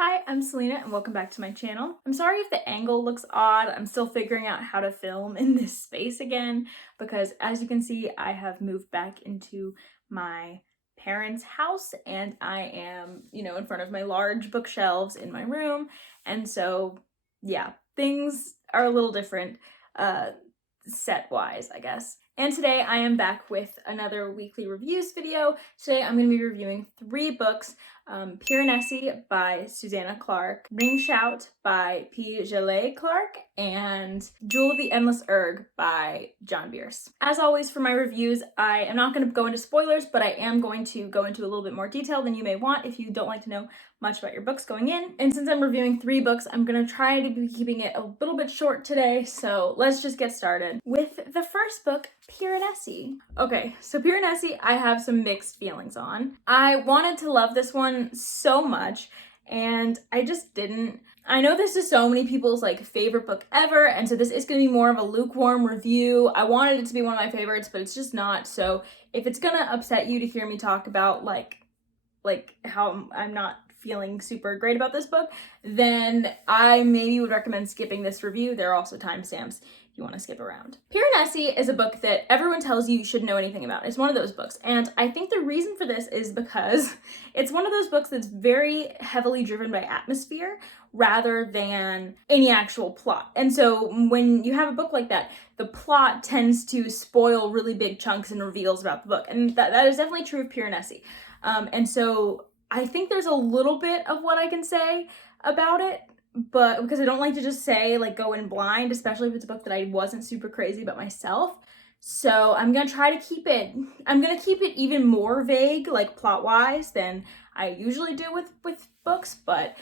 Hi, I'm Selena and welcome back to my channel. I'm sorry if the angle looks odd. I'm still figuring out how to film in this space again because as you can see, I have moved back into my parents' house and I am, in front of my large bookshelves in my room. And so, yeah, things are a little different set-wise, I guess. And today I am back with another weekly reviews video. Today I'm going to be reviewing 3 books. Piranesi by Susanna Clarke, Ring Shout by P. Jalais Clarke, and Jewel of the Endless Erg by John Bierce. As always for my reviews, I am not going to go into spoilers, but I am going to go into a little bit more detail than you may want if you don't like to know much about your books going in. And since I'm reviewing 3 books, I'm going to try to be keeping it a little bit short today, so let's just get started with the first book, Piranesi. Okay, so Piranesi I have some mixed feelings on. I wanted to love this one so much, and I just didn't. I know this is so many people's favorite book ever, and so this is going to be more of a lukewarm review. I wanted it to be one of my favorites, but it's just not. So if it's gonna upset you to hear me talk about like how I'm not feeling super great about this book, then I maybe would recommend skipping this review. There are also timestamps if you want to skip around. Piranesi is a book that everyone tells you should know anything about. It's one of those books, and I think the reason for this is because it's one of those books that's very heavily driven by atmosphere rather than any actual plot. And so when you have a book like that, the plot tends to spoil really big chunks and reveals about the book, and that is definitely true of Piranesi. And so I think there's a little bit of what I can say about it, but because I don't like to just say go in blind, especially if it's a book that I wasn't super crazy about myself. So I'm gonna try to keep it, even more vague, plot-wise, than I usually do with books, but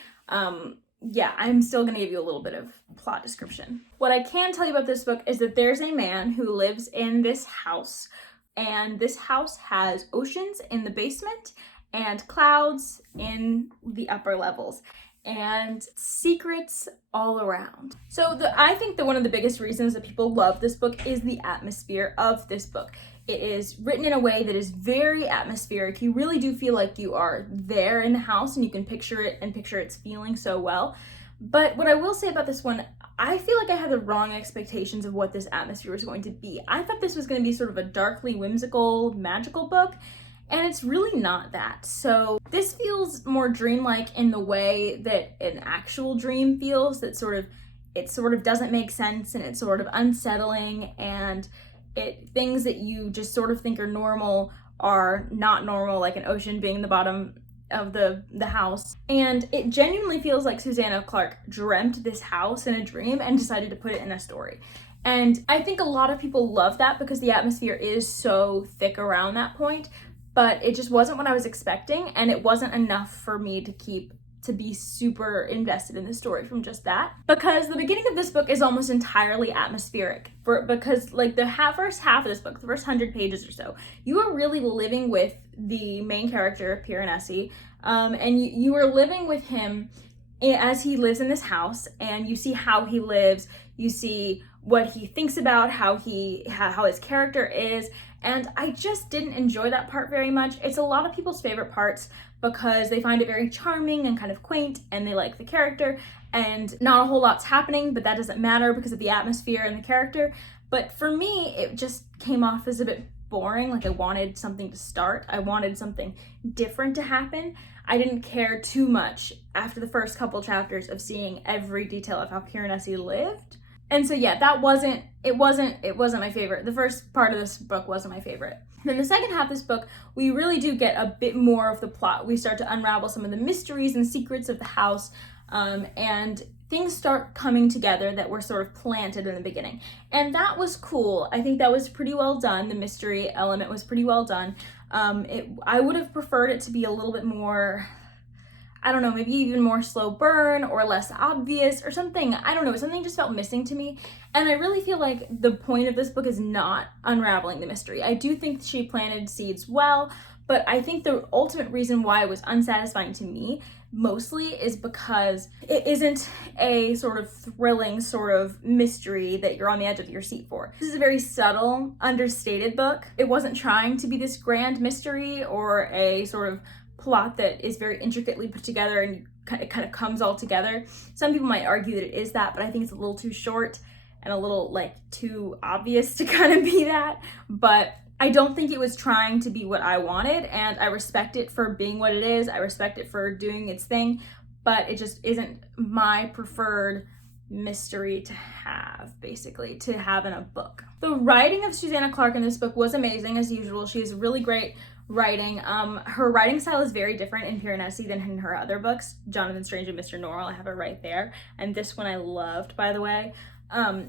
yeah, I'm still gonna give you a little bit of plot description. What I can tell you about this book is that there's a man who lives in this house, and this house has oceans in the basement and clouds in the upper levels and secrets all around. So I think that one of the biggest reasons that people love this book is the atmosphere of this book. It is written in a way that is very atmospheric. You really do feel like you are there in the house and you can picture it and picture its feeling so well. But what I will say about this one, I feel like I had the wrong expectations of what this atmosphere was going to be. I thought this was going to be sort of a darkly whimsical, magical book, and it's really not that. So this feels more dreamlike in the way that an actual dream feels, that it sort of doesn't make sense and it's sort of unsettling, and things that you just sort of think are normal are not normal, like an ocean being the bottom of the house. And it genuinely feels like Susanna Clarke dreamt this house in a dream and decided to put it in a story. And I think a lot of people love that because the atmosphere is so thick around that point, but it just wasn't what I was expecting, and it wasn't enough for me to be super invested in the story from just that. Because the beginning of this book is almost entirely atmospheric. Because the first half of this book, the first 100 pages or so, you are really living with the main character, Piranesi, and you are living with him as he lives in this house, and you see how he lives, you see what he thinks about, how his character is, and I just didn't enjoy that part very much. It's a lot of people's favorite parts because they find it very charming and kind of quaint, and they like the character, and not a whole lot's happening, but that doesn't matter because of the atmosphere and the character. But for me, it just came off as a bit boring. I wanted something to start. I wanted something different to happen. I didn't care too much after the first couple chapters of seeing every detail of how Piranesi lived. And so yeah, it wasn't my favorite. The first part of this book wasn't my favorite. Then the second half of this book, we really do get a bit more of the plot. We start to unravel some of the mysteries and secrets of the house, and things start coming together that were sort of planted in the beginning. And that was cool. I think that was pretty well done. The mystery element was pretty well done. I would have preferred it to be a little bit more, I don't know, maybe even more slow burn or less obvious or something. I don't know, something just felt missing to me. And I really feel like the point of this book is not unraveling the mystery. I do think she planted seeds well, but I think the ultimate reason why it was unsatisfying to me mostly is because it isn't a sort of thrilling sort of mystery that you're on the edge of your seat for. This is a very subtle, understated book. It wasn't trying to be this grand mystery or a sort of plot that is very intricately put together and it kind of comes all together. Some people might argue that it is that, but I think it's a little too short and a little like too obvious to kind of be that. But I don't think it was trying to be what I wanted, and I respect it for being what it is. I respect it for doing its thing, but it just isn't my preferred mystery to have, basically, to have in a book. The writing of Susanna Clarke in this book was amazing, as usual. She has really great writing. Her writing style is very different in Piranesi than in her other books, Jonathan Strange and Mr. Norrell. I have it right there. And this one I loved, by the way.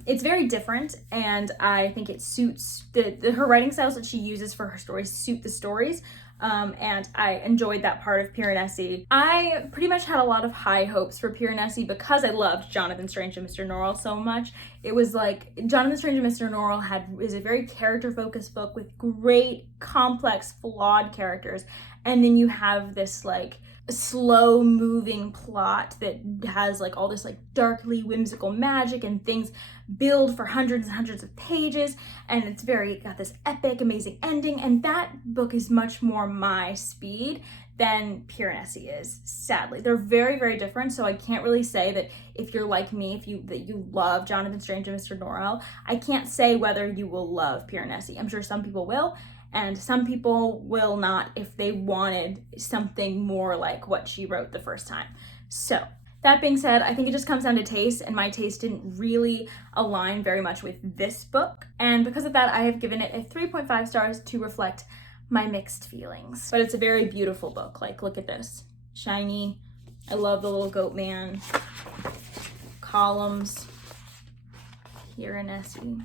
It's very different, and I think it suits her writing styles that she uses for her stories suit the stories. And I enjoyed that part of Piranesi. I pretty much had a lot of high hopes for Piranesi because I loved Jonathan Strange and Mr. Norrell so much. It was like Jonathan Strange and Mr. Norrell is a very character-focused book with great, complex, flawed characters. And then you have this like slow moving plot that has like all this like darkly whimsical magic and things build for hundreds and hundreds of pages, and it's got this epic amazing ending, and that book is much more my speed than Piranesi is. Sadly, they're very, very different, so I can't really say that if you're like me, that you love Jonathan Strange and Mr. Norrell, I can't say whether you will love Piranesi. I'm sure some people will, and some people will not if they wanted something more like what she wrote the first time. So that being said, I think it just comes down to taste, and my taste didn't really align very much with this book. And because of that, I have given it a 3.5 stars to reflect my mixed feelings. But it's a very beautiful book. Like, look at this. Shiny. I love the little goat man. Columns. Piranesi.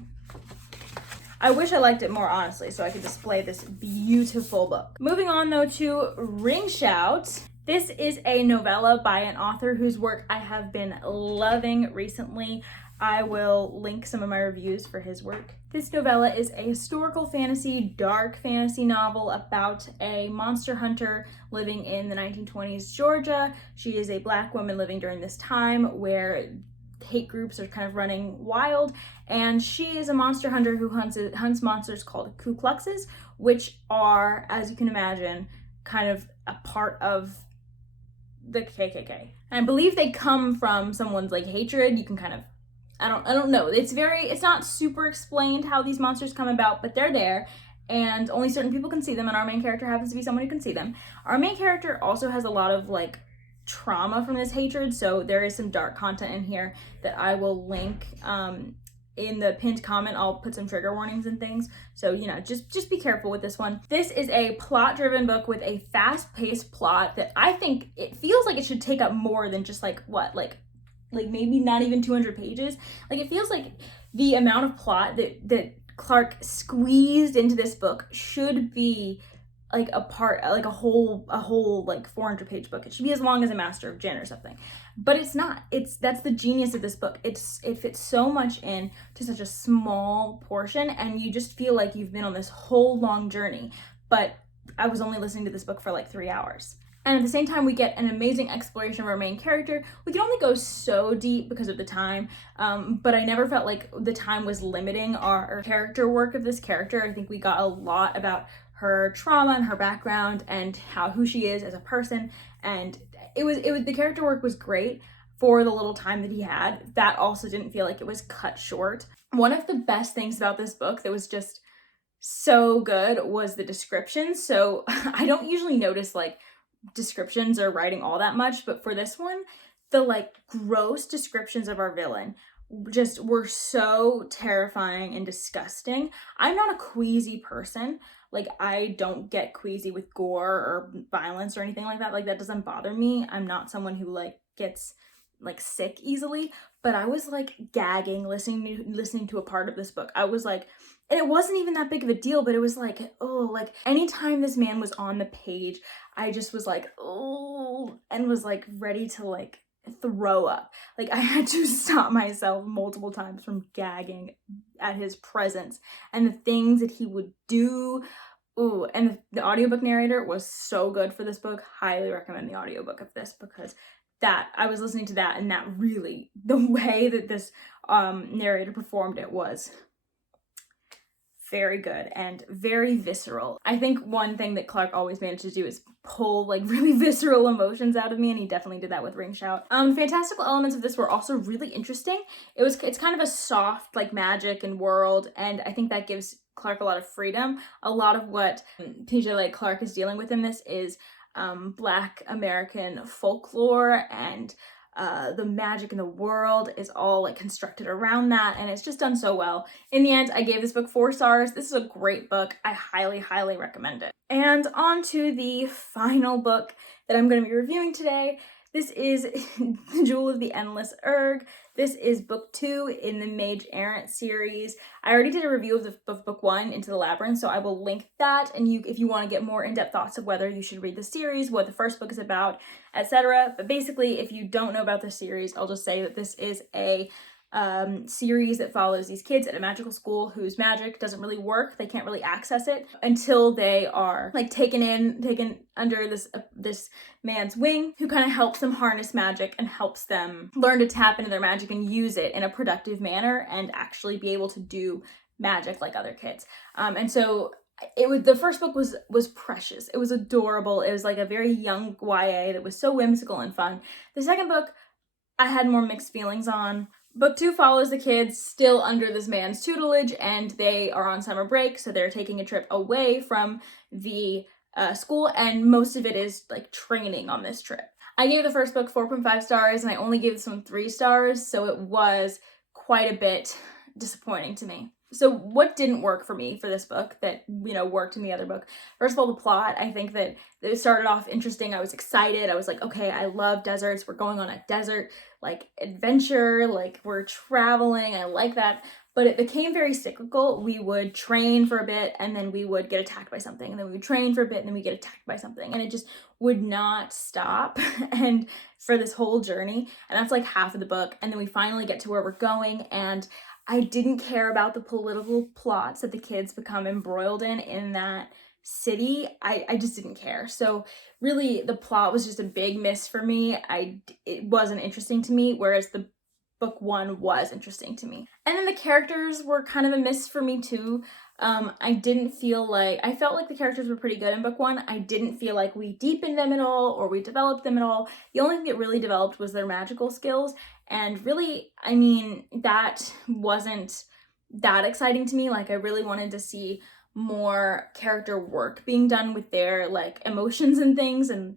I wish I liked it more, honestly, so I could display this beautiful book. Moving on, though, to Ring Shout. This is a novella by an author whose work I have been loving recently. I will link some of my reviews for his work. This novella is a historical fantasy, dark fantasy novel about a monster hunter living in the 1920s Georgia. She is a Black woman living during this time where hate groups are kind of running wild, and she is a monster hunter who hunts monsters called Ku Kluxes, which are, as you can imagine, kind of a part of the KKK. And I believe they come from someone's like hatred. You can kind of, I don't know. It's not super explained how these monsters come about, but they're there, and only certain people can see them, and our main character happens to be someone who can see them. Our main character also has a lot of like trauma from this hatred, so there is some dark content in here that I will link in the pinned comment. I'll put some trigger warnings and things, so just be careful with this one. This is a plot-driven book with a fast-paced plot that I think it feels like it should take up more than just like maybe not even 200 pages. Like, it feels like the amount of plot that Clarke squeezed into this book should be like a whole like 400-page book. It should be as long as a Master of Jinn or something, but it's not. That's the genius of this book. It fits so much in to such a small portion, and you just feel like you've been on this whole long journey. But I was only listening to this book for like 3 hours. And at the same time, we get an amazing exploration of our main character. We can only go so deep because of the time, but I never felt like the time was limiting our character work of this character. I think we got a lot about her trauma and her background and who she is as a person, and it was the character work was great for the little time that he had. That also didn't feel like it was cut short. One of the best things about this book that was just so good was the descriptions. So I don't usually notice like descriptions or writing all that much, but for this one, the like gross descriptions of our villain just were so terrifying and disgusting. I'm not a queasy person. Like, I don't get queasy with gore or violence or anything like that. Like, that doesn't bother me. I'm not someone who like gets like sick easily, but I was like gagging listening to a part of this book. I was like, and it wasn't even that big of a deal, but it was like, oh, like anytime this man was on the page, I just was like, oh, and was like ready to like throw up. Like, I had to stop myself multiple times from gagging at his presence and the things that he would do. Ooh, and the audiobook narrator was so good for this book. Highly recommend the audiobook of this, because that I was listening to that, and that really, the way that this narrator performed it was very good and very visceral. I think one thing that Clark always managed to do is pull like really visceral emotions out of me, and he definitely did that with Ring Shout. Fantastical elements of this were also really interesting. It's kind of a soft like magic and world, and I think that gives Clark a lot of freedom. A lot of what PJ Clark is dealing with in this is Black American folklore, and the magic in the world is all like constructed around that, and it's just done so well. In the end, I gave this book 4 stars. This is a great book. I highly recommend it. And on to the final book that I'm going to be reviewing today. This is The Jewel of the Endless Erg. This is book 2 in the Mage Errant series. I already did a review of book 1, Into the Labyrinth, so I will link that, and if you want to get more in-depth thoughts of whether you should read the series, what the first book is about, etc. But basically, if you don't know about the series, I'll just say that this is a series that follows these kids at a magical school whose magic doesn't really work. They can't really access it until they are like taken under this man's wing, who kind of helps them harness magic and helps them learn to tap into their magic and use it in a productive manner and actually be able to do magic like other kids. And so the first book was precious. It was adorable. It was like a very young YA that was so whimsical and fun. The second book I had more mixed feelings on. Book 2 follows the kids still under this man's tutelage, and they are on summer break, so they're taking a trip away from the school, and most of it is like training on this trip. I gave the first book 4.5 stars, and I only gave this one 3 stars, so it was quite a bit disappointing to me. So what didn't work for me for this book that, worked in the other book? First of all, the plot. I think that it started off interesting. I was excited. I was like, okay, I love deserts. We're going on a desert, like, adventure. Like, we're traveling. I like that. But it became very cyclical. We would train for a bit, and then we would get attacked by something. And then we would train for a bit, and then we get attacked by something. And it just would not stop and for this whole journey. And that's like half of the book. And then we finally get to where we're going, and I didn't care about the political plots that the kids become embroiled in that city. I just didn't care. So really, the plot was just a big miss for me. It wasn't interesting to me, whereas the book 1 was interesting to me. And then the characters were kind of a miss for me too. I felt like the characters were pretty good in book 1. I didn't feel like we deepened them at all or we developed them at all. The only thing that really developed was their magical skills. And really, that wasn't that exciting to me. Like, I really wanted to see more character work being done with their like emotions and things. And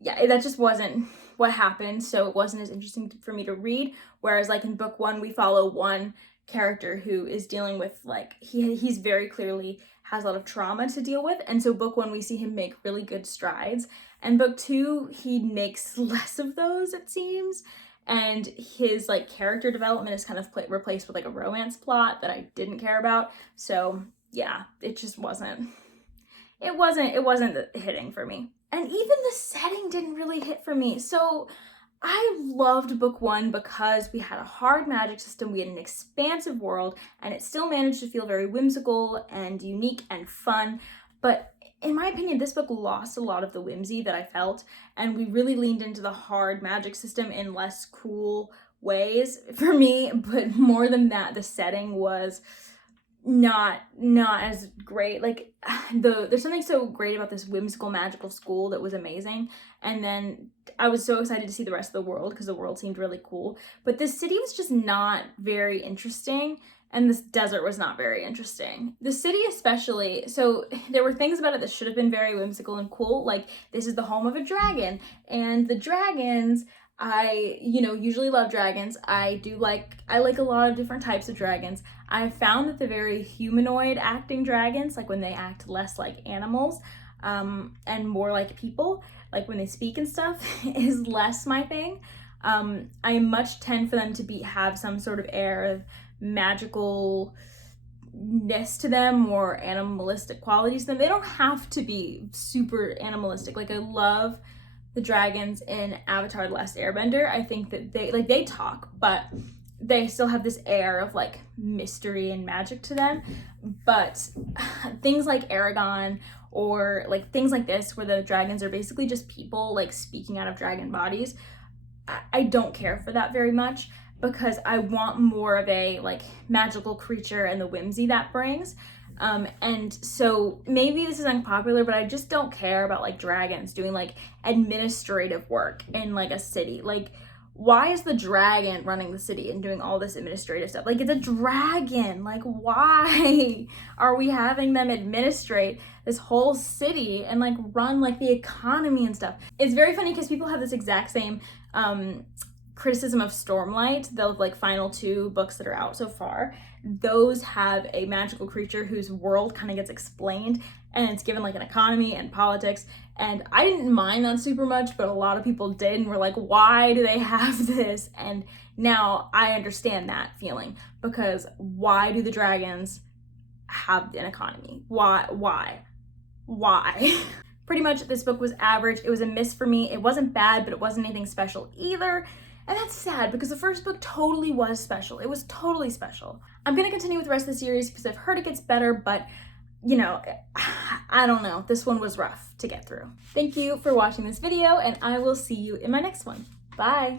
yeah, that just wasn't what happened. So it wasn't as interesting for me to read. Whereas like in book 1, we follow one character who is dealing with like, he's very clearly has a lot of trauma to deal with. And so book 1, we see him make really good strides. And book 2, he makes less of those, it seems. And his like character development is kind of replaced with like a romance plot that I didn't care about. So yeah, it just wasn't hitting for me. And even the setting didn't really hit for me. So I loved book 1 because we had a hard magic system, we had an expansive world, and it still managed to feel very whimsical and unique and fun. But in my opinion, this book lost a lot of the whimsy that I felt, and we really leaned into the hard magic system in less cool ways for me. But more than that, the setting was not as great. Like, there's something so great about this whimsical magical school that was amazing, and then I was so excited to see the rest of the world because the world seemed really cool, but this city was just not very interesting, and this desert was not very interesting. The city especially, so there were things about it that should have been very whimsical and cool, like this is the home of a dragon, and the dragons, I usually love dragons. I like a lot of different types of dragons. I found that the very humanoid acting dragons, like when they act less like animals and more like people, like when they speak and stuff, is less my thing. I much tend for them to have some sort of air of magicalness to them or animalistic qualities to them. They don't have to be super animalistic. Like, I love the dragons in Avatar: The Last Airbender. I think that they talk, but they still have this air of like mystery and magic to them. But things like Aragon or like things like this where the dragons are basically just people like speaking out of dragon bodies, I don't care for that very much, because I want more of a like magical creature and the whimsy that brings. And so maybe this is unpopular, but I just don't care about like dragons doing like administrative work in like a city. Like, why is the dragon running the city and doing all this administrative stuff? Like, it's a dragon. Like, why are we having them administrate this whole city and like run like the economy and stuff? It's very funny because people have this exact same criticism of Stormlight, the like final 2 books that are out so far. Those have a magical creature whose world kind of gets explained and it's given like an economy and politics, and I didn't mind that super much, but a lot of people did and were like, why do they have this? And now I understand that feeling, because why do the dragons have an economy? Why? Pretty much this book was average. It was a miss for me. It wasn't bad, but it wasn't anything special either. And that's sad because the first book totally was special. It was totally special. I'm gonna continue with the rest of the series because I've heard it gets better, but you know, I don't know. This one was rough to get through. Thank you for watching this video, and I will see you in my next one. Bye.